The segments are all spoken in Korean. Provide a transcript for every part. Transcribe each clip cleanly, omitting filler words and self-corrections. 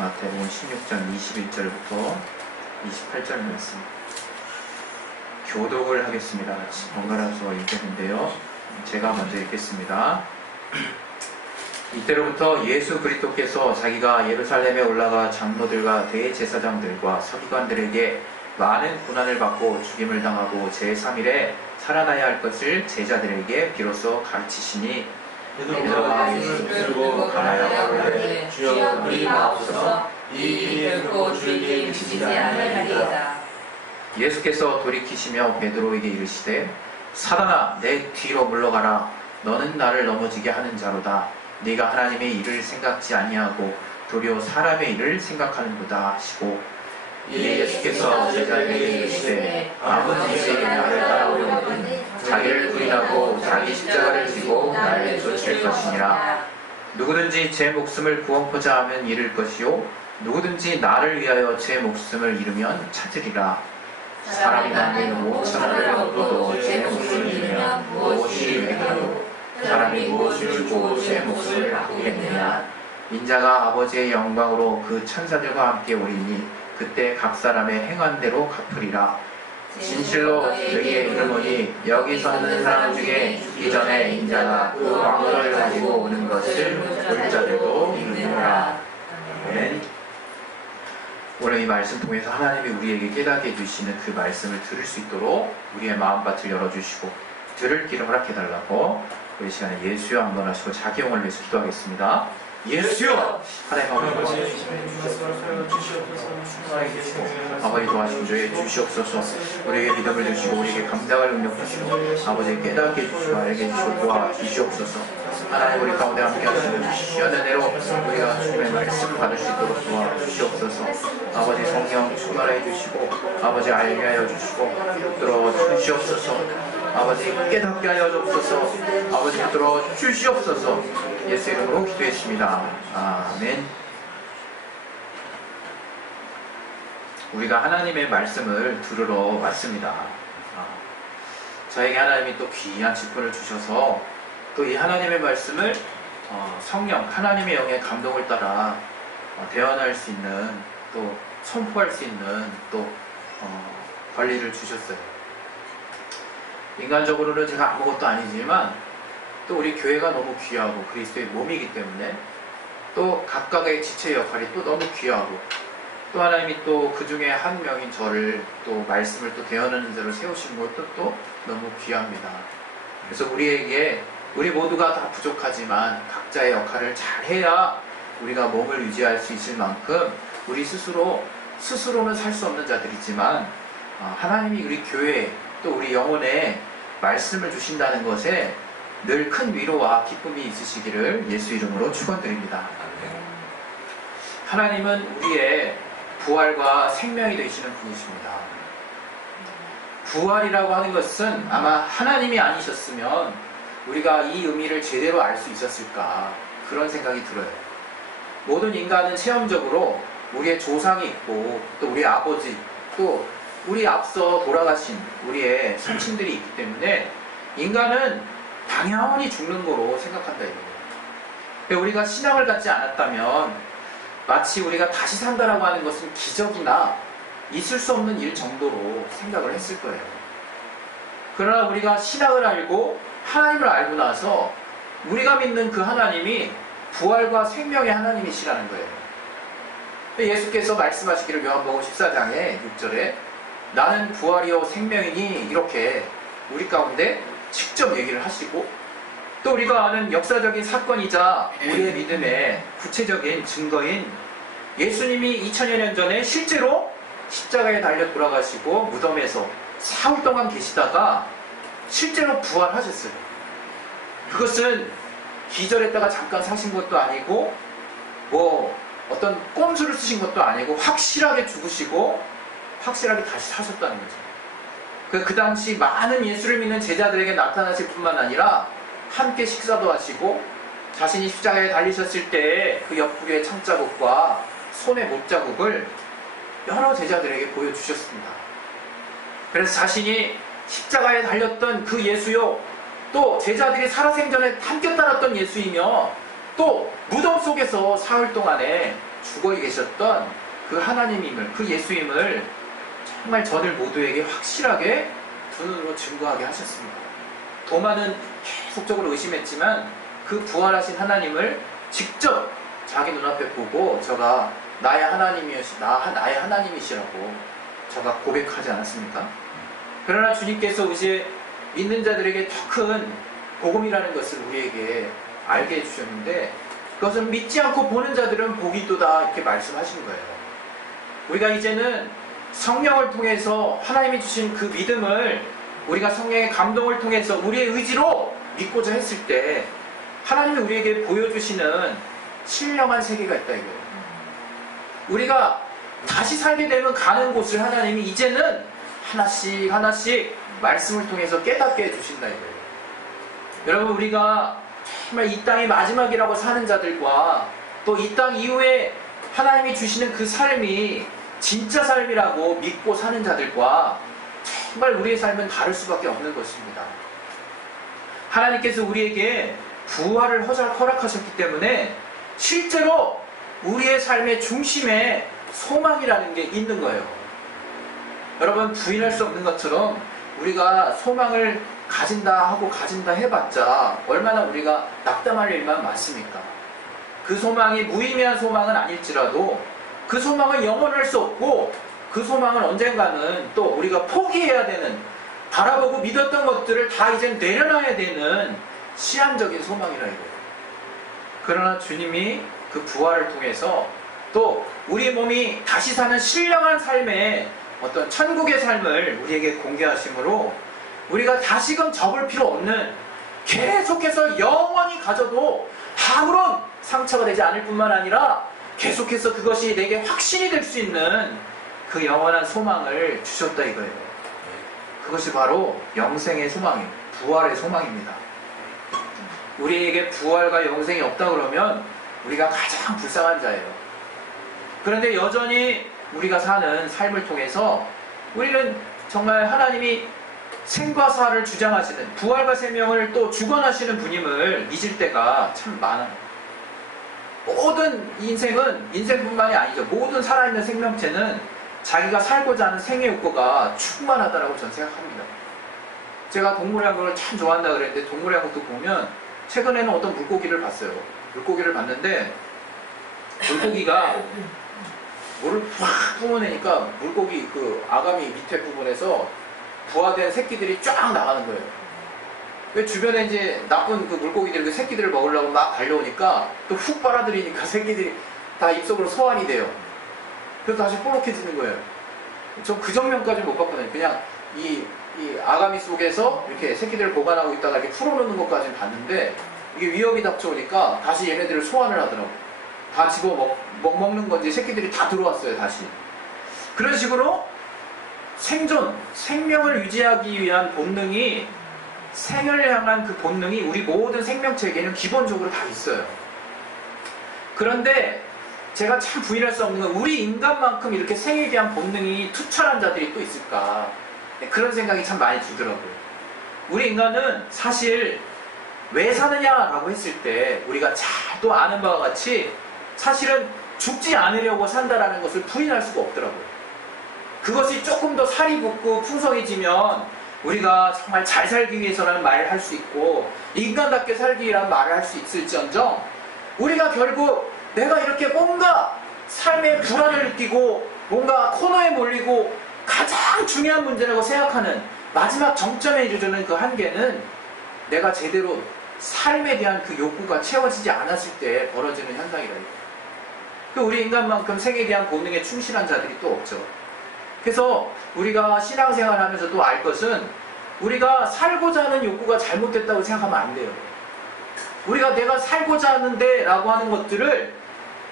마태복음 16장 21절부터 28절 말씀 교독을 하겠습니다. 같이 번갈아서 읽겠는데요. 제가 먼저 읽겠습니다. 이때로부터 예수 그리스도께서 자기가 예루살렘에 올라가 장로들과 대제사장들과 서기관들에게 많은 고난을 받고 죽임을 당하고 제3일에 살아나야 할 것을 제자들에게 비로소 가르치시니 베드로가 예수를 들고 가나야 하되 주여 우리 마옵소서 이 일이 결코 주에게 미치지 않으리이다. 예수께서 돌이키시며 베드로에게 이르시되 사단아 내 뒤로 물러가라. 너는 나를 넘어지게 하는 자로다. 네가 하나님의 일을 생각지 아니하고 도리어 사람의 일을 생각하는도다 하시고 이에 예수께서 제자에게 이르시되 아버지의 나를 따라오려거든 자기를 부인하고 자기 십자가를 지고 나를 쫓을 것이니라. 누구든지 제 목숨을 구원코자 하면 잃을 것이요 누구든지 나를 위하여 제 목숨을 잃으면 찾으리라. 사람이 만든 5,000원을 얻어도 제 목숨을 잃으면 무엇이 유익하요? 사람이 무엇을 주고 제 목숨을 바꾸겠느냐? 인자가 아버지의 영광으로 그 천사들과 함께 오리니 그때 각 사람의 행한 대로 갚으리라. 진실로 너희에게 이르노니 여기 서는 사람 중에 죽기 전에 인자가 그 왕권을 가지고 오는 것을 볼 자들도 있느니라. 아멘. 오늘 이 말씀 통해서 하나님이 우리에게 깨닫게 해주시는 그 말씀을 들을 수 있도록 우리의 마음밭을 열어주시고 들을 길을 허락해달라고 우리 시간에 예수여 한번 하시고 자기 영을 위해서 기도하겠습니다. 예수여! 하나님 아버지 도와주시고 저희에게 주시옵소서. 우리에게 믿음을 주시고 우리에게 감당할 능력 주시고 아버지 깨닫게 해주시고 알게 해주시고 도와주시옵소서. 하나님 우리 가운데 함께 하시는 귀한 은혜로 우리가 주님의 말씀을 받을 수 있도록 도와주시옵소서. 아버지 성령 충만해 주시고 아버지 알게 하여 주시고 붙들어 주시옵소서. 아버지 깨닫게 하여 주옵소서. 아버지 붙들어 주시옵소서. 예수 이름으로 기도했습니다. 아멘. 우리가 하나님의 말씀을 들으러 왔습니다. 저에게 하나님이 또 귀한 직분을 주셔서 또 이 하나님의 말씀을 성령, 하나님의 영의 감동을 따라 대언할 수 있는 또 선포할 수 있는 또 권리를 주셨어요. 인간적으로는 제가 아무것도 아니지만 또 우리 교회가 너무 귀하고 그리스도의 몸이기 때문에 또 각각의 지체 역할이 또 너무 귀하고 또 하나님이 또 그 중에 한 명인 저를 또 말씀을 또 대언하는 자로 세우신 것도 또 너무 귀합니다. 그래서 우리 모두가 다 부족하지만 각자의 역할을 잘해야 우리가 몸을 유지할 수 있을 만큼 우리 스스로는 살 수 없는 자들이지만 하나님이 우리 교회 또 우리 영혼에 말씀을 주신다는 것에 늘 큰 위로와 기쁨이 있으시기를 예수 이름으로 축원드립니다. 하나님은 우리의 부활과 생명이 되시는 분이십니다. 부활이라고 하는 것은 아마 하나님이 아니셨으면 우리가 이 의미를 제대로 알 수 있었을까 그런 생각이 들어요. 모든 인간은 체험적으로 우리의 조상이 있고 또 우리 아버지 또 우리 앞서 돌아가신 우리의 선친들이 있기 때문에 인간은 당연히 죽는 거로 생각한다 이거예요. 우리가 신앙을 갖지 않았다면 마치 우리가 다시 산다라고 하는 것은 기적이나 있을 수 없는 일 정도로 생각을 했을 거예요. 그러나 우리가 신앙을 알고 하나님을 알고 나서 우리가 믿는 그 하나님이 부활과 생명의 하나님이시라는 거예요. 예수께서 말씀하시기를 요한복음 14장에 6절에 나는 부활이요 생명이니 이렇게 우리 가운데 직접 얘기를 하시고 또 우리가 아는 역사적인 사건이자 우리의 믿음의 구체적인 증거인 예수님이 2000여 년 전에 실제로 십자가에 달려 돌아가시고 무덤에서 사흘 동안 계시다가 실제로 부활하셨어요. 그것은 기절했다가 잠깐 사신 것도 아니고 어떤 꼼수를 쓰신 것도 아니고 확실하게 죽으시고 확실하게 다시 사셨다는 거죠. 그 당시 많은 예수를 믿는 제자들에게 나타나실 뿐만 아니라 함께 식사도 하시고 자신이 십자가에 달리셨을 때의 그 옆구리의 창자국과 손의 못자국을 여러 제자들에게 보여주셨습니다. 그래서 자신이 십자가에 달렸던 그 예수요 또 제자들이 살아생전에 함께 따랐던 예수이며 또 무덤 속에서 사흘 동안에 죽어 계셨던 그 하나님임을, 그 예수임을 정말 저들 모두에게 확실하게 두 눈으로 증거하게 하셨습니다. 도마는 계속적으로 의심했지만 그 부활하신 하나님을 직접 자기 눈앞에 보고 저가 나의 하나님이시라고 저가 고백하지 않았습니까? 그러나 주님께서 이제 믿는 자들에게 더 큰 복음이라는 것을 우리에게 알게 해주셨는데, 그것은 믿지 않고 보는 자들은 복이도다 이렇게 말씀하신 거예요. 우리가 이제는 성령을 통해서 하나님이 주신 그 믿음을 우리가 성령의 감동을 통해서 우리의 의지로 믿고자 했을 때 하나님이 우리에게 보여주시는 신령한 세계가 있다 이거예요. 우리가 다시 살게 되면 가는 곳을 하나님이 이제는 하나씩 하나씩 말씀을 통해서 깨닫게 해주신다 이거예요. 여러분, 우리가 정말 이 땅이 마지막이라고 사는 자들과 또 이 땅 이후에 하나님이 주시는 그 삶이 진짜 삶이라고 믿고 사는 자들과 정말 우리의 삶은 다를 수밖에 없는 것입니다. 하나님께서 우리에게 부활을 허락하셨기 때문에 실제로 우리의 삶의 중심에 소망이라는 게 있는 거예요. 여러분, 부인할 수 없는 것처럼 우리가 소망을 가진다 하고 가진다 해봤자 얼마나 우리가 낙담할 일만 많습니까? 그 소망이 무의미한 소망은 아닐지라도 그 소망은 영원할 수 없고 그 소망은 언젠가는 또 우리가 포기해야 되는, 바라보고 믿었던 것들을 다 이제 내려놔야 되는 시한적인 소망이라 이거예요. 그러나 주님이 그 부활을 통해서 또 우리 몸이 다시 사는 신령한 삶의 어떤 천국의 삶을 우리에게 공개하심으로 우리가 다시금 접을 필요 없는, 계속해서 영원히 가져도 아무런 상처가 되지 않을 뿐만 아니라 계속해서 그것이 내게 확신이 될 수 있는 그 영원한 소망을 주셨다 이거예요. 그것이 바로 영생의 소망이에요. 부활의 소망입니다. 우리에게 부활과 영생이 없다 그러면 우리가 가장 불쌍한 자예요. 그런데 여전히 우리가 사는 삶을 통해서 우리는 정말 하나님이 생과 사를 주장하시는, 부활과 생명을 또 주관하시는 분임을 잊을 때가 참 많아요. 모든 인생뿐만이 아니죠. 모든 살아있는 생명체는 자기가 살고자 하는 생의 욕구가 충만하다고 저는 생각합니다. 제가 동물의 왕국을 참 좋아한다 그랬는데 동물의 왕국도 보면 최근에는 어떤 물고기를 봤어요. 물고기를 봤는데 물고기가 물을 팍 뿜어내니까 물고기 그 아가미 밑에 부분에서 부화된 새끼들이 쫙 나가는 거예요. 왜 주변에 이제 나쁜 그 물고기들 그 새끼들을 먹으려고 막 달려오니까 또 훅 빨아들이니까 새끼들이 다 입속으로 소환이 돼요. 그래서 다시 뽀록해지는 거예요. 저 그 장면까지 못 봤거든요. 그냥 이 아가미 속에서 이렇게 새끼들을 보관하고 있다가 이렇게 풀어놓는 것까지는 봤는데 이게 위협이 닥쳐오니까 다시 얘네들을 소환을 하더라고요. 다 집어 먹는 건지 새끼들이 다 들어왔어요, 다시. 그런 식으로 생존, 생명을 유지하기 위한 본능이, 생을 향한 그 본능이 우리 모든 생명체에게는 기본적으로 다 있어요. 그런데 제가 참 부인할 수 없는 건 우리 인간만큼 이렇게 생에 대한 본능이 투철한 자들이 또 있을까, 그런 생각이 참 많이 들더라고요. 우리 인간은 사실 왜 사느냐라고 했을 때 우리가 잘 또 아는 바와 같이 사실은 죽지 않으려고 산다라는 것을 부인할 수가 없더라고요. 그것이 조금 더 살이 붙고 풍성해지면 우리가 정말 잘 살기 위해서라는 말을 할 수 있고 인간답게 살기 위한 말을 할 수 있을지언정, 우리가 결국 내가 이렇게 뭔가 삶의 불안을 느끼고 뭔가 코너에 몰리고 가장 중요한 문제라고 생각하는 마지막 정점에 이르는 그 한계는 내가 제대로 삶에 대한 그 욕구가 채워지지 않았을 때 벌어지는 현상이라. 우리 인간만큼 생에 대한 본능에 충실한 자들이 또 없죠. 그래서 우리가 신앙생활 하면서도 알 것은 우리가 살고자 하는 욕구가 잘못됐다고 생각하면 안 돼요. 우리가 내가 살고자 하는데 라고 하는 것들을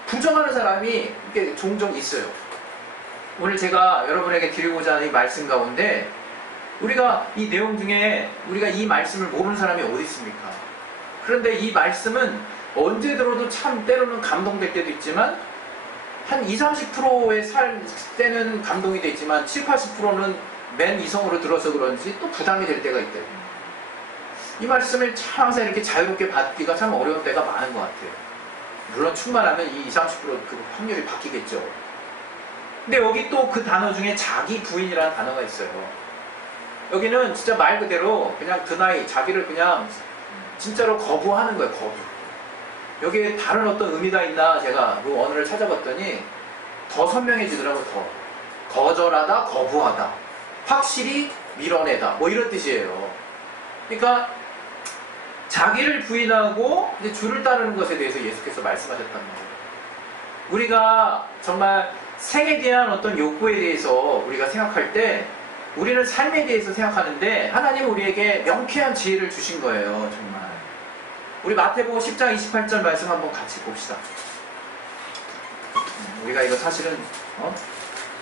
부정하는 사람이 이렇게 종종 있어요. 오늘 제가 여러분에게 드리고자 하는 이 말씀 가운데 우리가 이 내용 중에 우리가 이 말씀을 모르는 사람이 어디 있습니까? 그런데 이 말씀은 언제 들어도 참 때로는 감동될 때도 있지만 한 20-30%의 살 때는 감동이 되지만 70-80%는 맨 이성으로 들어서 그런지 또 부담이 될 때가 있대요. 이 말씀을 참 항상 이렇게 자유롭게 받기가 참 어려운 때가 많은 것 같아요. 물론 충만하면 이 20, 30%그 확률이 바뀌겠죠. 근데 여기 또 그 단어 중에 자기 부인이라는 단어가 있어요. 여기는 진짜 말 그대로 그냥 드나이, 자기를 그냥 진짜로 거부하는 거예요. 거부. 여기에 다른 어떤 의미가 있나 제가 그 언어를 찾아봤더니 더 선명해지더라고요. 더 거절하다, 거부하다, 확실히 밀어내다, 뭐 이런 뜻이에요. 그러니까 자기를 부인하고 이제 주를 따르는 것에 대해서 예수께서 말씀하셨다는 거예요. 우리가 정말 생에 대한 어떤 욕구에 대해서 우리가 생각할 때 우리는 삶에 대해서 생각하는데 하나님은 우리에게 명쾌한 지혜를 주신 거예요. 정말. 우리 마태복음 10장 28절 말씀 한번 같이 봅시다. 우리가 이거 사실은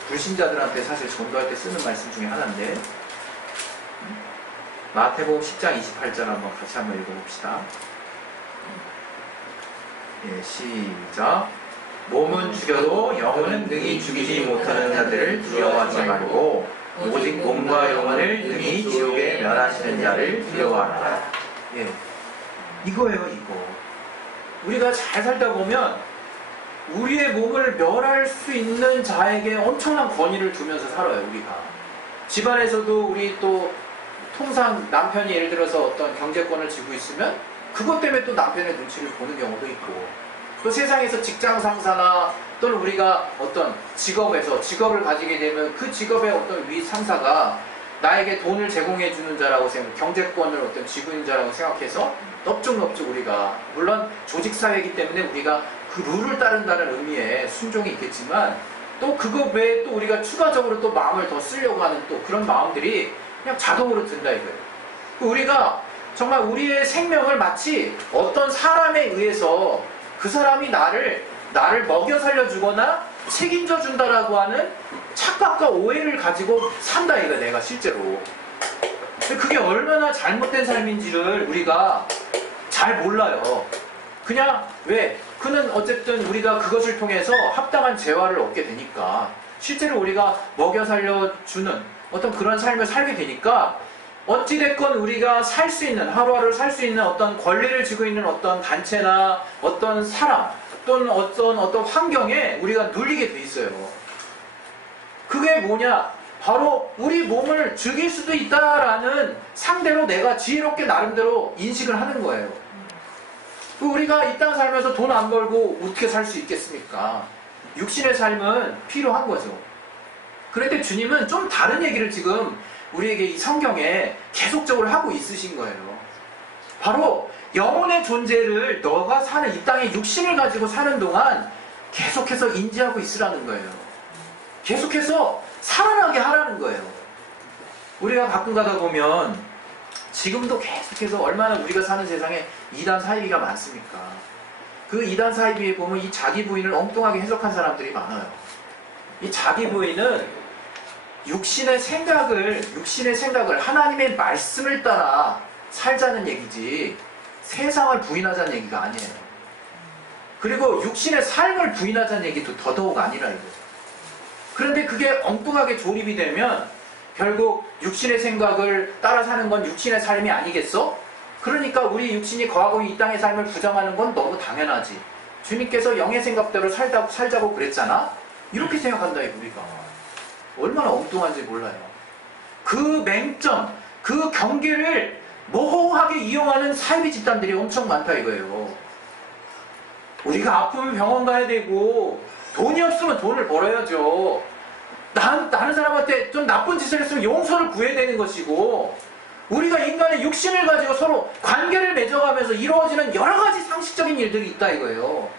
불신자들한테 사실 전도할 때 쓰는 말씀 중에 하나인데 마태복음 10장 28절 한번 같이 한번 읽어봅시다. 예, 시작. 몸은 죽여도 영혼은 능히 죽이지 못하는 자들을 두려워하지 말고 오직 몸과 영혼을 능히 지옥에 멸하시는 자를 두려워하라. 예, 이거예요. 이거 우리가 잘 살다 보면 우리의 몸을 멸할 수 있는 자에게 엄청난 권위를 두면서 살아요. 우리가 집안에서도 우리 또 통상 남편이 예를 들어서 어떤 경제권을 쥐고 있으면 그것 때문에 또 남편의 눈치를 보는 경우도 있고, 또 세상에서 직장 상사나 또는 우리가 어떤 직업을 가지게 되면 그 직업의 어떤 위 상사가 나에게 돈을 제공해 주는 자라고 경제권을 어떤 쥐고 있는 자라고 생각해서 넙죽넙죽 우리가, 물론 조직사회이기 때문에 우리가 그 룰을 따른다는 의미의 순종이 있겠지만 또 그거 외에 또 우리가 추가적으로 또 마음을 더 쓰려고 하는 또 그런 마음들이 그냥 자동으로 든다 이거예요. 우리가 정말 우리의 생명을 마치 어떤 사람에 의해서 그 사람이 나를 먹여 살려주거나 책임져 준다라고 하는 착각과 오해를 가지고 산다 이거 내가 실제로. 근데 그게 얼마나 잘못된 삶인지를 우리가 잘 몰라요. 그냥 왜? 그는 어쨌든 우리가 그것을 통해서 합당한 재화를 얻게 되니까, 실제로 우리가 먹여 살려주는 어떤 그런 삶을 살게 되니까 어찌됐건 우리가 살 수 있는, 하루하루를 살 수 있는 어떤 권리를 쥐고 있는 어떤 단체나 어떤 사람 또는 어떤 환경에 우리가 눌리게 돼 있어요. 그게 뭐냐? 바로 우리 몸을 죽일 수도 있다라는 상대로 내가 지혜롭게 나름대로 인식을 하는 거예요. 우리가 이 땅 살면서 돈 안 벌고 어떻게 살 수 있겠습니까? 육신의 삶은 필요한 거죠. 그런데 주님은 좀 다른 얘기를 지금 우리에게 이 성경에 계속적으로 하고 있으신 거예요. 바로 영혼의 존재를 너가 사는 이 땅에 육신을 가지고 사는 동안 계속해서 인지하고 있으라는 거예요. 계속해서 살아나게 하라는 거예요. 우리가 가끔 가다 보면 지금도 계속해서 얼마나 우리가 사는 세상에 이단 사이비가 많습니까? 그 이단 사이비에 보면 이 자기 부인을 엉뚱하게 해석한 사람들이 많아요. 이 자기 부인은 육신의 생각을 하나님의 말씀을 따라 살자는 얘기지 세상을 부인하자는 얘기가 아니에요. 그리고 육신의 삶을 부인하자는 얘기도 더더욱 아니라 이거죠. 그런데 그게 엉뚱하게 조립이 되면 결국 육신의 생각을 따라 사는 건 육신의 삶이 아니겠어? 그러니까 우리 육신이 거하고 이 땅의 삶을 부정하는 건 너무 당연하지. 주님께서 영의 생각대로 살자고 그랬잖아? 이렇게 생각한다 우리가. 얼마나 엉뚱한지 몰라요. 그 맹점, 그 경계를 모호하게 이용하는 사이비 집단들이 엄청 많다 이거예요. 우리가 아프면 병원 가야 되고 돈이 없으면 돈을 벌어야죠. 다른 사람한테 좀 나쁜 짓을 했으면 용서를 구해야 되는 것이고, 우리가 인간의 육신을 가지고 서로 관계를 맺어가면서 이루어지는 여러 가지 상식적인 일들이 있다 이거예요.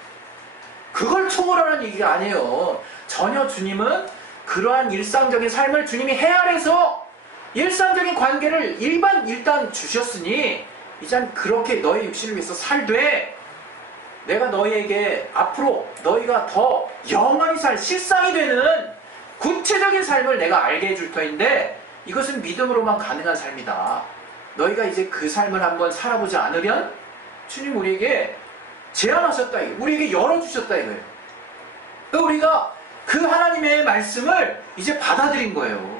그걸 초월하는 얘기가 아니에요. 전혀 주님은 그러한 일상적인 삶을 주님이 헤아려서 일상적인 관계를 일단 주셨으니 이젠 그렇게 너의 육신을 위해서 살되 내가 너희에게 앞으로 너희가 더 영원히 살 실상이 되는 구체적인 삶을 내가 알게 해줄 터인데 이것은 믿음으로만 가능한 삶이다. 너희가 이제 그 삶을 한번 살아보지 않으면 주님 우리에게 제안하셨다. 우리에게 열어주셨다 이거예요. 우리가 그 하나님의 말씀을 이제 받아들인 거예요.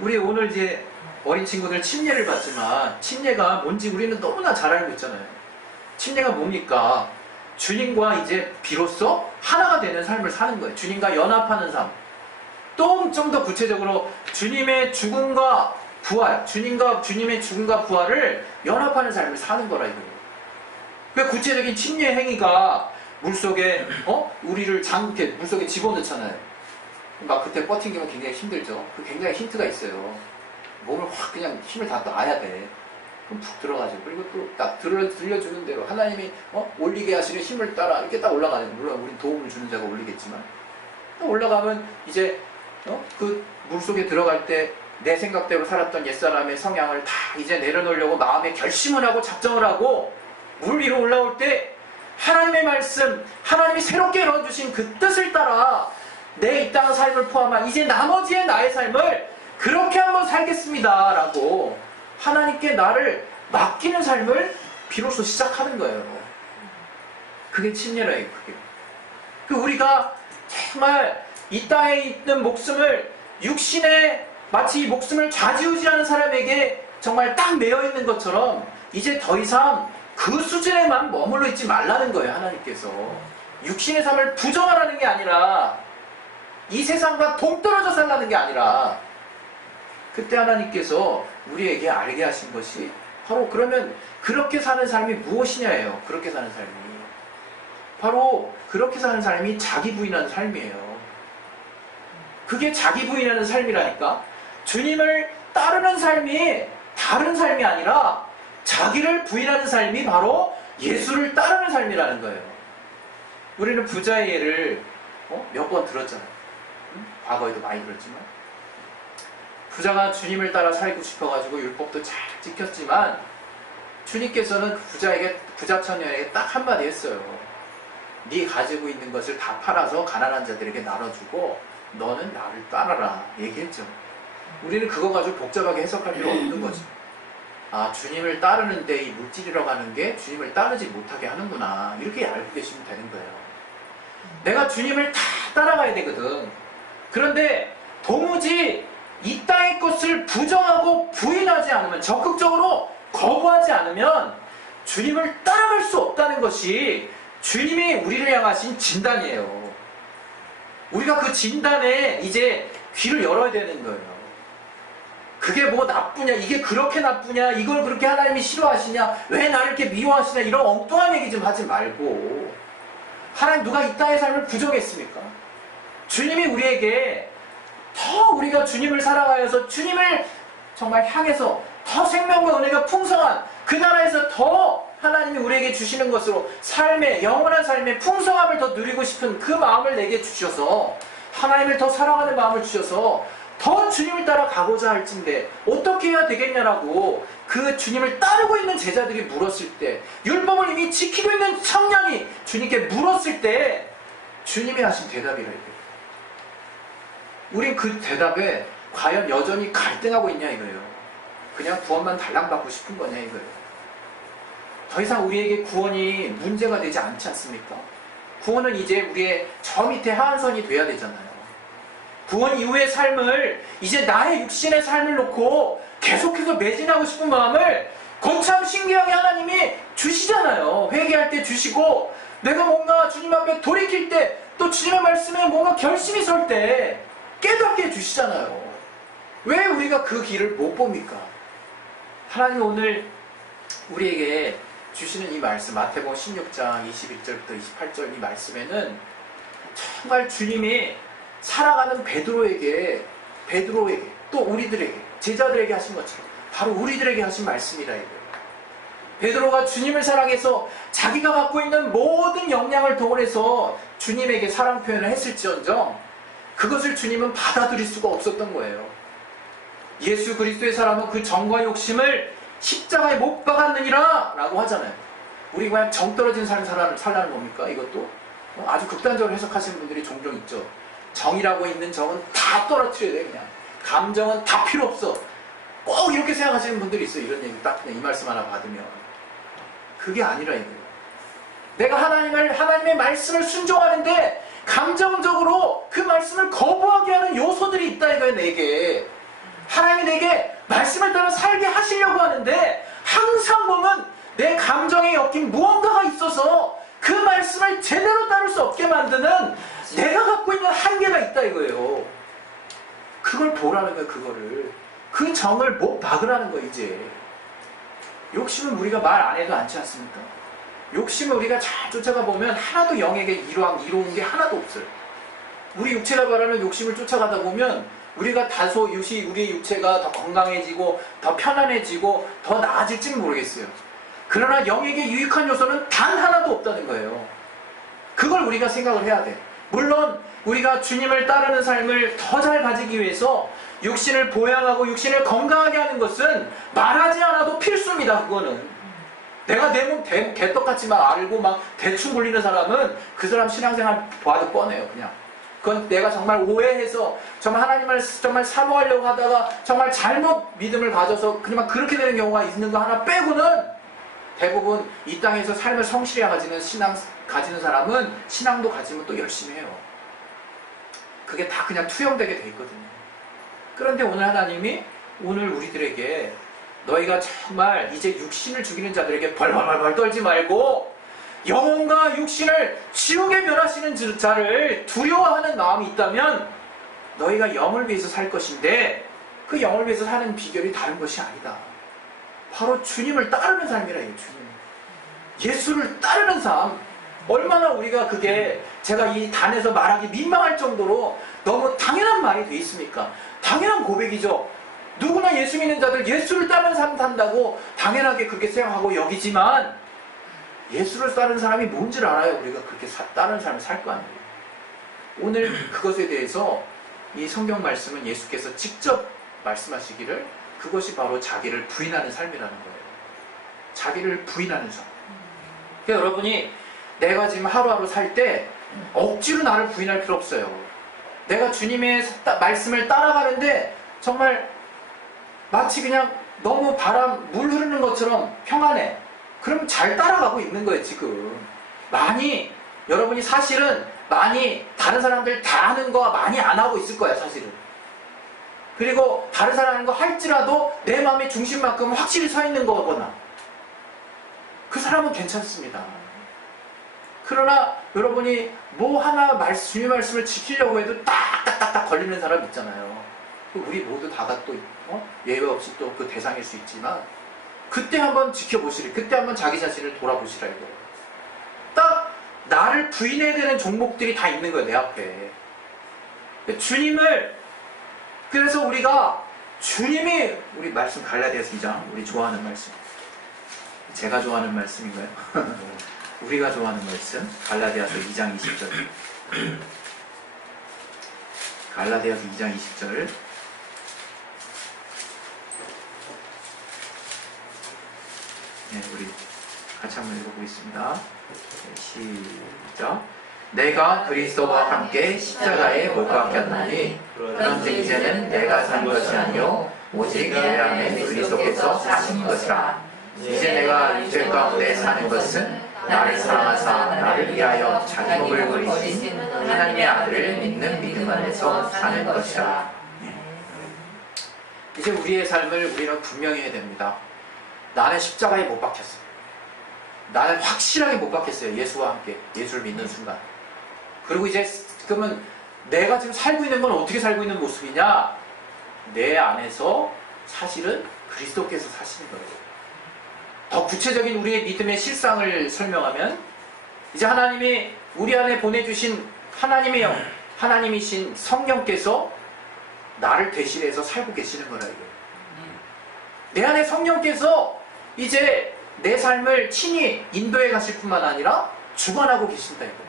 우리 오늘 이제 어린 친구들 침례를 받지만 침례가 뭔지 우리는 너무나 잘 알고 있잖아요. 침례가 뭡니까? 주님과 이제 비로소 하나가 되는 삶을 사는 거예요. 주님과 연합하는 삶. 또 좀 더 구체적으로 주님의 죽음과 부활, 주님의 죽음과 부활을 연합하는 삶을 사는 거라 이거예요. 그 구체적인 침례 행위가 물속에 우리를 이렇게 물속에 집어넣잖아요. 막 그때 버팅기면 굉장히 힘들죠. 그 굉장히 힌트가 있어요. 몸을 확 그냥 힘을 다 놔야 돼. 그럼 푹 들어가죠. 그리고 또 딱 들려주는 대로 하나님이 올리게 하시는 힘을 따라 이렇게 딱 올라가는 거예요. 물론 우린 도움을 주는 자가 올리겠지만 딱 올라가면 이제 그 물속에 들어갈 때 내 생각대로 살았던 옛사람의 성향을 다 이제 내려놓으려고 마음에 결심을 하고 작정을 하고 물 위로 올라올 때 하나님의 말씀, 하나님이 새롭게 넣어주신 그 뜻을 따라 내 이 땅 삶을 포함한 이제 나머지의 나의 삶을 그렇게 한번 살겠습니다 라고 하나님께 나를 맡기는 삶을 비로소 시작하는 거예요. 그게 침례라예요. 그게 우리가 정말 이 땅에 있는 목숨을 육신에 마치 이 목숨을 좌지우지하는 사람에게 정말 딱 매여있는 것처럼 이제 더 이상 그 수준에만 머물러 있지 말라는 거예요. 하나님께서 육신의 삶을 부정하라는 게 아니라 이 세상과 동떨어져 살라는 게 아니라 그때 하나님께서 우리에게 알게 하신 것이 바로 그러면 그렇게 사는 삶이 무엇이냐예요. 그렇게 사는 삶이 바로 그렇게 사는 삶이 자기 부인하는 삶이에요. 그게 자기 부인하는 삶이라니까. 주님을 따르는 삶이 다른 삶이 아니라 자기를 부인하는 삶이 바로 예수를 따르는 삶이라는 거예요. 우리는 부자의 예를 몇 번 들었잖아요. 과거에도 많이 들었지만 부자가 주님을 따라 살고 싶어가지고 율법도 잘 지켰지만 주님께서는 그 부자에게, 부자 처녀에게 딱 한마디 했어요. 네 가지고 있는 것을 다 팔아서 가난한 자들에게 나눠주고 너는 나를 따라라 얘기했죠. 우리는 그거 가지고 복잡하게 해석할 필요 없는 거죠. 아, 주님을 따르는데 이 물질이라고 하는 게 주님을 따르지 못하게 하는구나 이렇게 알고 계시면 되는 거예요. 내가 주님을 다 따라가야 되거든. 그런데 도무지 이 땅의 것을 부정하고 부인하지 않으면, 적극적으로 거부하지 않으면 주님을 따라갈 수 없다는 것이 주님이 우리를 향하신 진단이에요. 우리가 그 진단에 이제 귀를 열어야 되는 거예요. 그게 뭐 나쁘냐, 이게 그렇게 나쁘냐, 이걸 그렇게 하나님이 싫어하시냐, 왜 나를 이렇게 미워하시냐, 이런 엉뚱한 얘기 좀 하지 말고, 하나님 누가 이 땅의 삶을 부정했습니까? 주님이 우리에게 더 우리가 주님을 사랑하여서 주님을 정말 향해서 더 생명과 은혜가 풍성한 그 나라에서 더 하나님이 우리에게 주시는 것으로 삶의, 영원한 삶의 풍성함을 더 누리고 싶은 그 마음을 내게 주셔서, 하나님을 더 사랑하는 마음을 주셔서 더 주님을 따라 가고자 할진데 어떻게 해야 되겠냐라고 그 주님을 따르고 있는 제자들이 물었을 때, 율법을 이미 지키고 있는 청년이 주님께 물었을 때 주님이 하신 대답이라 이거예요. 우린 그 대답에 과연 여전히 갈등하고 있냐 이거예요. 그냥 구원만 달랑받고 싶은 거냐 이거예요. 더 이상 우리에게 구원이 문제가 되지 않지 않습니까? 구원은 이제 우리의 저 밑에 하한선이 돼야 되잖아요. 구원 이후의 삶을, 이제 나의 육신의 삶을 놓고 계속해서 매진하고 싶은 마음을 거참 신기하게 하나님이 주시잖아요. 회개할 때 주시고, 내가 뭔가 주님 앞에 돌이킬 때, 또 주님의 말씀에 뭔가 결심이 설 때 깨닫게 해주시잖아요. 왜 우리가 그 길을 못 봅니까? 하나님 오늘 우리에게 주시는 이 말씀, 마태복음 16장 21절부터 28절 이 말씀에는 정말 주님이 살아가는 베드로에게 또 우리들에게, 제자들에게 하신 것처럼 바로 우리들에게 하신 말씀이라 이거예요. 베드로가 주님을 사랑해서 자기가 갖고 있는 모든 역량을 동원해서 주님에게 사랑 표현을 했을지언정 그것을 주님은 받아들일 수가 없었던 거예요. 예수 그리스도의 사람은 그 정과 욕심을 십자가에 못 박았느니라 라고 하잖아요. 우리 그냥 정 떨어진 삶 살라는 겁니까? 이것도 아주 극단적으로 해석하시는 분들이 종종 있죠. 정이라고 있는 정은 다 떨어뜨려야 돼. 그냥 감정은 다 필요 없어. 꼭 이렇게 생각하시는 분들이 있어요. 이런 얘기 딱 그냥 이 말씀 하나 받으면. 그게 아니라 이거예요. 내가 하나님의 말씀을 순종하는데 감정적으로 그 말씀을 거부하게 하는 요소들이 있다 이거예요. 내게 하나님이 내게 말씀을 따라 살게 하시려고 하는데 항상 보면 내 감정에 엮인 무언가가 있어서 그 말씀을 제대로 따를 수 없게 만드는 내가 갖고 있는 한계가 있다 이거예요. 그걸 보라는 거예요. 그거를. 그 정을 못 박으라는 거예요. 이제 욕심은 우리가 말 안 해도 않지 않습니까? 욕심을 우리가 잘 쫓아가 보면 하나도 영에게 이로운 게 하나도 없어요. 우리 육체가 바라는 욕심을 쫓아가다 보면 우리가 다소 우리의 육체가 더 건강해지고 더 편안해지고 더 나아질지는 모르겠어요. 그러나 영에게 유익한 요소는 단 하나도 없다는 거예요. 그걸 우리가 생각을 해야 돼. 물론 우리가 주님을 따르는 삶을 더 잘 가지기 위해서 육신을 보양하고 육신을 건강하게 하는 것은 말하지 않아도 필수입니다. 그거는 내가 내 몸 개떡같이 막 알고 막 대충 굴리는 사람은 그 사람 신앙생활 봐도 뻔해요. 그냥 그건 내가 정말 오해해서 정말 하나님을 정말 사모하려고 하다가 정말 잘못 믿음을 가져서 그냥 그렇게 되는 경우가 있는 거 하나 빼고는 대부분 이 땅에서 삶을 성실히 가지는 사람은 신앙도 가지면 또 열심히 해요. 그게 다 그냥 투영되게 돼 있거든요. 그런데 오늘 하나님이 오늘 우리들에게 너희가 정말 이제 육신을 죽이는 자들에게 벌벌벌 떨지 말고 영혼과 육신을 지옥에 멸하시는 자를 두려워하는 마음이 있다면 너희가 영을 위해서 살 것인데 그 영을 위해서 사는 비결이 다른 것이 아니다. 바로 주님을 따르는 삶이라 해요. 주님. 예수를 따르는 삶. 얼마나 우리가 그게 제가 이 단에서 말하기 민망할 정도로 너무 당연한 말이 돼 있습니까? 당연한 고백이죠. 누구나 예수 믿는 자들 예수를 따르는 삶 산다고 당연하게 그렇게 생각하고 여기지만 예수를 따르는 사람이 뭔지를 알아요. 우리가 그렇게 따르는 삶을 살 거 아니에요. 오늘 그것에 대해서 이 성경 말씀은 예수께서 직접 말씀하시기를 그것이 바로 자기를 부인하는 삶이라는 거예요. 자기를 부인하는 삶. 그러니까 여러분이 내가 지금 하루하루 살 때 억지로 나를 부인할 필요 없어요. 내가 주님의 말씀을 따라가는데 정말 마치 그냥 너무 물 흐르는 것처럼 평안해. 그럼 잘 따라가고 있는 거예요. 지금 여러분이 사실은 많이 다른 사람들 다 하는 거 많이 안 하고 있을 거야. 사실은. 그리고 다른 사람 하는 거 할지라도 내 마음의 중심만큼 확실히 서 있는 거거나 그 사람은 괜찮습니다. 그러나 여러분이 뭐 하나 주님의 말씀을 지키려고 해도 딱딱딱딱 걸리는 사람 있잖아요. 우리 모두 다가 또 예외 없이 또 그 대상일 수 있지만 그때 한번 지켜보시라. 그때 한번 자기 자신을 돌아보시라 이거. 딱 나를 부인해야 되는 종목들이 다 있는 거예요. 내 앞에. 그래서 주님이 우리 말씀 갈라디아서 2장 우리 좋아하는 말씀. 제가 좋아하는 말씀인가요? 우리가 좋아하는 말씀 갈라디아서 2장 20절. 갈라디아서 2장 20절. 네, 우리 같이 한번 읽어보겠습니다. 시작. 내가 그리스도와 함께 십자가에 못 박혔나니 그런즉 이제는 내가 산 것이 아니요 오직 내 안에 그리스도께서 사신 것이라. 이제 내가 이 죄 가운데 사는 것은 나를 사랑하사 나를 위하여 자기 몸을 버리신 하나님의 아들을 믿는 믿음 안에서 사는 것이라. 이제 우리의 삶을 우리는 분명히 해야 됩니다. 나는 십자가에 못 박혔어요. 나는 확실하게 못 박혔어요. 예수와 함께 예수를 믿는 순간. 그리고 이제 그러면 내가 지금 살고 있는 건 어떻게 살고 있는 모습이냐? 내 안에서 사실은 그리스도께서 사시는 거예요. 더 구체적인 우리의 믿음의 실상을 설명하면 이제 하나님이 우리 안에 보내주신 하나님의 영, 하나님이신 성령께서 나를 대신해서 살고 계시는 거라 이거예요. 내 안에 성령께서 이제 내 삶을 친히 인도해 가실 뿐만 아니라 주관하고 계신다 이거예요.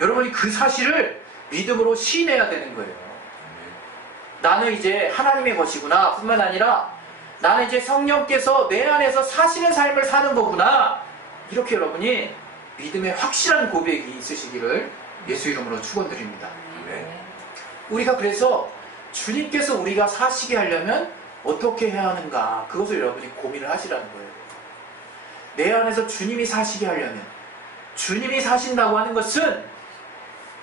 여러분이 그 사실을 믿음으로 시인해야 되는 거예요. 나는 이제 하나님의 것이구나 뿐만 아니라 나는 이제 성령께서 내 안에서 사시는 삶을 사는 거구나. 이렇게 여러분이 믿음의 확실한 고백이 있으시기를 예수 이름으로 축원드립니다. 우리가 그래서 주님께서 우리가 사시게 하려면 어떻게 해야 하는가, 그것을 여러분이 고민을 하시라는 거예요. 내 안에서 주님이 사시게 하려면, 주님이 사신다고 하는 것은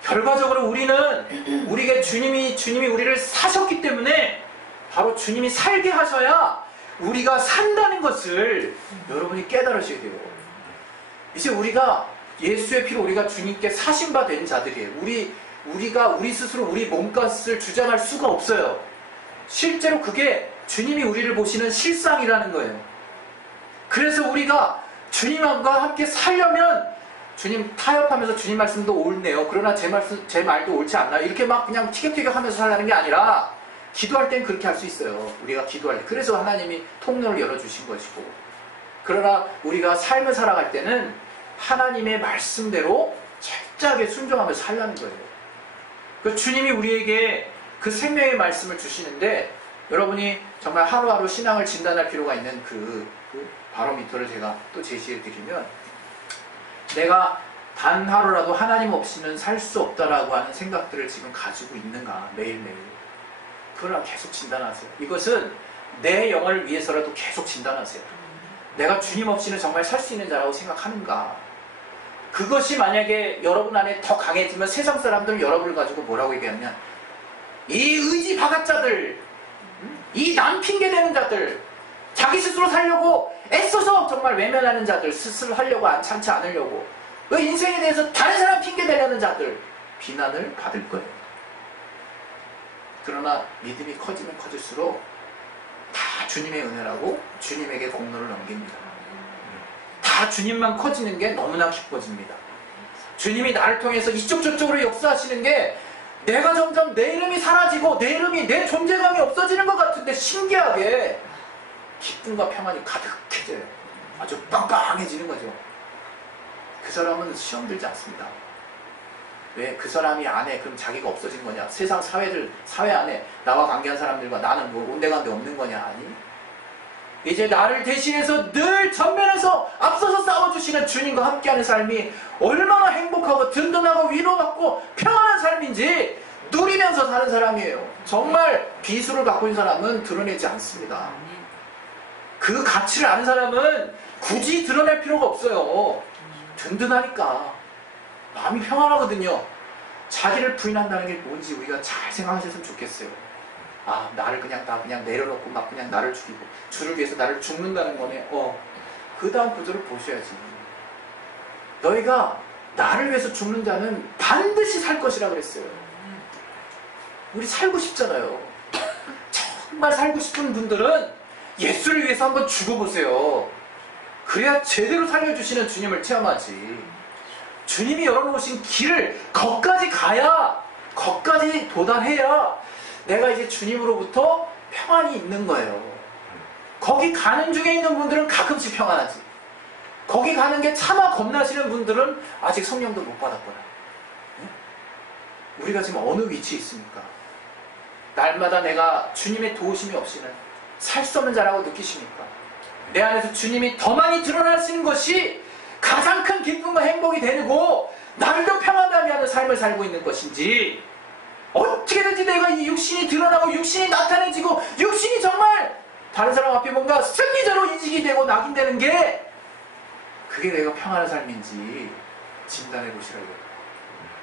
결과적으로 우리에게 주님이 우리를 사셨기 때문에 바로 주님이 살게 하셔야 우리가 산다는 것을 여러분이 깨달으셔야 돼요. 이제 우리가 예수의 피로 우리가 주님께 사신 바 된 자들이에요. 우리가 우리 스스로 우리 몸값을 주장할 수가 없어요. 실제로 그게 주님이 우리를 보시는 실상이라는 거예요. 그래서 우리가 주님과 함께 살려면 주님 타협하면서 주님 말씀도 옳네요. 그러나 제 말도 옳지 않나요? 이렇게 막 그냥 티격태격하면서 살라는 게 아니라 기도할 땐 그렇게 할 수 있어요. 우리가 기도할 때. 그래서 하나님이 통로를 열어주신 것이고, 그러나 우리가 삶을 살아갈 때는 하나님의 말씀대로 철저하게 순종하면서 살라는 거예요. 그 주님이 우리에게 그 생명의 말씀을 주시는데, 여러분이 정말 하루하루 신앙을 진단할 필요가 있는 그 바로미터를 제가 또 제시해 드리면, 내가 단 하루라도 하나님 없이는 살 수 없다라고 하는 생각들을 지금 가지고 있는가, 매일매일. 그걸 계속 진단하세요. 이것은 내 영혼을 위해서라도 계속 진단하세요. 내가 주님 없이는 정말 살 수 있는 자라고 생각하는가. 그것이 만약에 여러분 안에 더 강해지면 세상 사람들은 여러분을 가지고 뭐라고 얘기하냐면, 이 의지 바가자들, 이 남 핑계대는 자들, 자기 스스로 살려고 애써서 정말 외면하는 자들, 스스로 하려고 참지 않으려고, 그 인생에 대해서 다른 사람 핑계대려는 자들, 비난을 받을 거예요. 그러나 믿음이 커지면 커질수록 다 주님의 은혜라고 주님에게 공로를 넘깁니다. 다 주님만 커지는 게 너무나 기뻐집니다. 주님이 나를 통해서 이쪽 저쪽으로 역사하시는 게 내가 점점 내 이름이 사라지고 내 이름이, 내 존재감이 없어지는 것 같은데 신기하게 기쁨과 평안이 가득해져요. 아주 빵빵해지는 거죠. 그 사람은 시험 들지 않습니다. 왜? 그 사람이 안에 그럼 자기가 없어진 거냐? 세상 사회 안에 나와 관계한 사람들과 나는 뭐 온데간데 없는 거냐? 아니. 이제 나를 대신해서 늘 전면에서 앞서서 싸워주시는 주님과 함께하는 삶이 얼마나 행복하고 든든하고 위로받고 평안한 삶인지 누리면서 사는 사람이에요. 정말 비수를 갖고 있는 사람은 드러내지 않습니다. 그 가치를 아는 사람은 굳이 드러낼 필요가 없어요. 든든하니까. 마음이 평안하거든요. 자기를 부인한다는 게 뭔지 우리가 잘 생각하셨으면 좋겠어요. 아, 나를 그냥 내려놓고 막 그냥 나를 죽이고 주를 위해서 나를 죽는다는 거네. 그 다음 구절을 보셔야지. 너희가 나를 위해서 죽는 자는 반드시 살 것이라 그랬어요. 우리 살고 싶잖아요. 정말 살고 싶은 분들은 예수를 위해서 한번 죽어보세요. 그래야 제대로 살려주시는 주님을 체험하지. 주님이 열어놓으신 길을 거기까지 가야, 거기까지 도달해야 내가 이제 주님으로부터 평안이 있는 거예요. 거기 가는 중에 있는 분들은 가끔씩 평안하지. 거기 가는 게 차마 겁나시는 분들은 아직 성령도 못 받았거나. 우리가 지금 어느 위치에 있습니까? 날마다 내가 주님의 도우심이 없이는 살 수 없는 자라고 느끼십니까? 내 안에서 주님이 더 많이 드러나시는 것이 가장 큰 기쁨과 행복이 되고 날도 평안하게 하는 삶을 살고 있는 것인지, 어떻게든지 내가 이 육신이 드러나고 육신이 나타내지고 육신이 정말 다른 사람 앞에 뭔가 승리자로 인식이 되고 낙인되는 게 그게 내가 평안한 삶인지 진단해 보시라고요.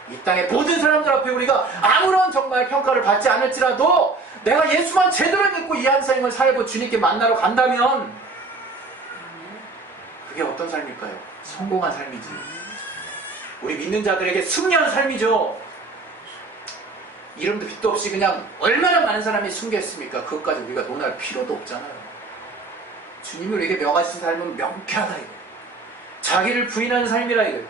이 땅의 모든 사람들 앞에 우리가 아무런 정말 평가를 받지 않을지라도 내가 예수만 제대로 믿고 이 한 삶을 살고 주님께 만나러 간다면 그게 어떤 삶일까요? 성공한 삶이지. 우리 믿는 자들에게 승리한 삶이죠. 이름도 빛도 없이 그냥 얼마나 많은 사람이 숨겼습니까? 그것까지 우리가 논할 필요도 없잖아요. 주님이 우리에게 명하신 삶은 명쾌하다 이거. 자기를 부인하는 삶이라 이거.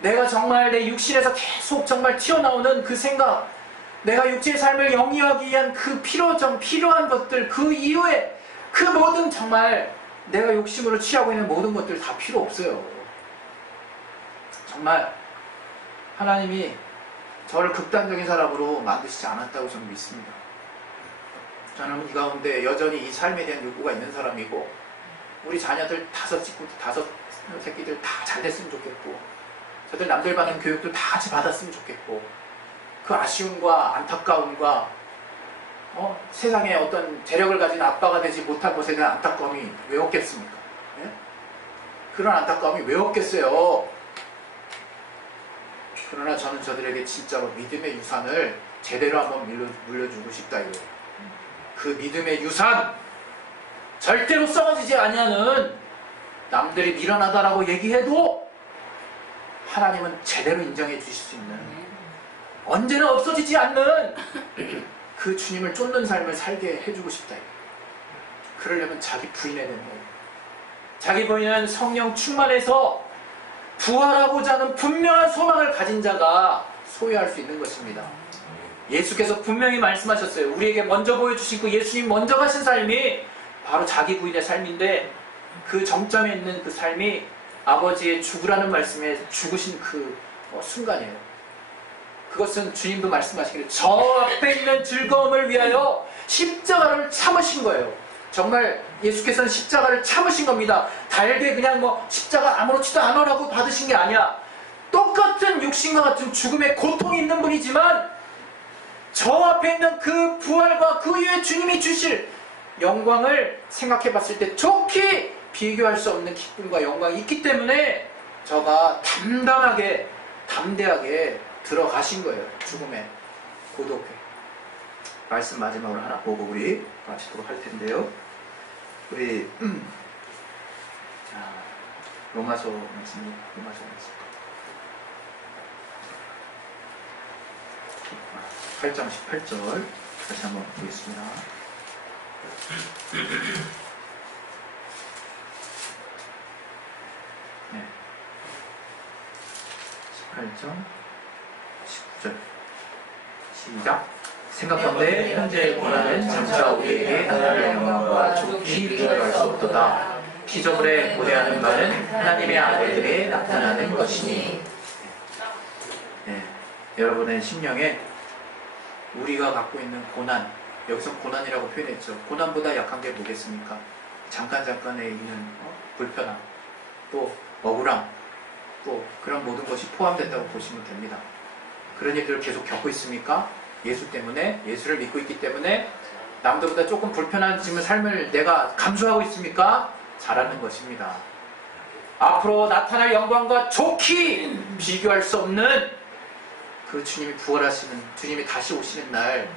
내가 정말 내 육신에서 계속 정말 튀어나오는 그 생각, 내가 육체의 삶을 영위하기 위한 그 필요한 것들, 그 이후에 그 모든 정말 내가 욕심으로 취하고 있는 모든 것들 다 필요 없어요. 정말 하나님이 저를 극단적인 사람으로 만드시지 않았다고 저는 믿습니다. 저는 이 가운데 여전히 이 삶에 대한 욕구가 있는 사람이고, 우리 자녀들 5 새끼들 다 잘 됐으면 좋겠고, 저들 남들 받는 교육도 다 같이 받았으면 좋겠고, 그 아쉬움과 안타까움과 세상에 어떤 재력을 가진 아빠가 되지 못한 것에 대한 안타까움이 왜 없겠습니까? 예? 그런 안타까움이 왜 없겠어요? 그러나 저는 저들에게 진짜로 믿음의 유산을 제대로 한번 물려주고 싶다 이거예요. 그 믿음의 유산, 절대로 썩어지지 아니하는, 남들이 미련하다라고 얘기해도 하나님은 제대로 인정해 주실 수 있는, 언제나 없어지지 않는 그 주님을 쫓는 삶을 살게 해주고 싶다. 그러려면 자기 부인해야 되는 거예요. 자기 부인은 성령 충만해서 부활하고자 하는 분명한 소망을 가진 자가 소유할 수 있는 것입니다. 예수께서 분명히 말씀하셨어요. 우리에게 먼저 보여주신 그 예수님 먼저 가신 삶이 바로 자기 부인의 삶인데, 그 정점에 있는 그 삶이 아버지의 죽으라는 말씀에 죽으신 그 순간이에요. 그것은 주님도 말씀하시기를 저 앞에 있는 즐거움을 위하여 십자가를 참으신 거예요. 정말 예수께서는 십자가를 참으신 겁니다. 달게 그냥 십자가 아무렇지도 않으라고 받으신 게 아니야. 똑같은 육신과 같은 죽음의 고통이 있는 분이지만 저 앞에 있는 그 부활과 그 위에 주님이 주실 영광을 생각해 봤을 때 좋게 비교할 수 없는 기쁨과 영광이 있기 때문에 저가 담대하게 들어가신 거예요. 죽음의 고독에. 말씀 마지막으로 하나 보고 우리 마치도록 할 텐데요. 우리 로마서 말씀입니다. 로마서 말씀 8장 18절 다시 한번 보겠습니다. 네. 18장 19절 시작. 생각건대 현재의 고난은 장차 우리에게 하나님의 영광과 좋기 비교할 수 없도다. 피조물에 고대하는 바는 하나님의 아들들에 나타나는 것이니. 네. 여러분의 심령에 우리가 갖고 있는 고난, 여기서 고난이라고 표현했죠. 고난보다 약한 게 뭐겠습니까? 잠깐에 있는 불편함, 또 억울함, 또 그런 모든 것이 포함된다고 보시면 됩니다. 그런 일들을 계속 겪고 있습니까? 예수 때문에, 예수를 믿고 있기 때문에 남들보다 조금 불편한 삶을 내가 감수하고 있습니까? 잘하는 것입니다. 앞으로 나타날 영광과 좋게 비교할 수 없는 그 주님이 부활하시는, 주님이 다시 오시는 날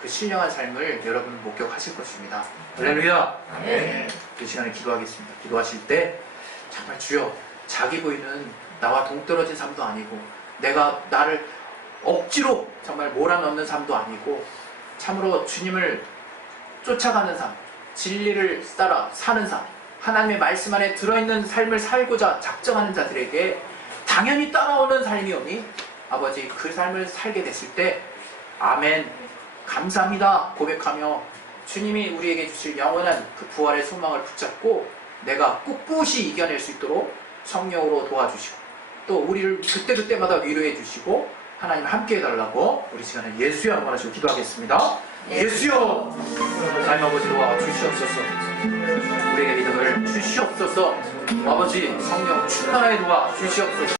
그 신령한 삶을 여러분은 목격하실 것입니다. 할렐루야! 네. 그 시간에 기도하겠습니다. 기도하실 때 정말 주여, 자기 부인은 나와 동떨어진 삶도 아니고 내가 나를 억지로 정말 몰아넣는 삶도 아니고 참으로 주님을 쫓아가는 삶, 진리를 따라 사는 삶, 하나님의 말씀 안에 들어있는 삶을 살고자 작정하는 자들에게 당연히 따라오는 삶이오니 아버지, 그 삶을 살게 됐을 때 아멘, 감사합니다 고백하며 주님이 우리에게 주실 영원한 그 부활의 소망을 붙잡고 내가 꿋꿋이 이겨낼 수 있도록 성령으로 도와주시고 또 우리를 그때그때마다 위로해 주시고 하나님 함께 해달라고 우리 시간에 예수여 한번 하시고 기도하겠습니다. 예수여, 하나님 아버지 도와 주시옵소서. 우리에게 믿음을 주시옵소서. 아버지 성령 충만하게 도와 주시옵소서.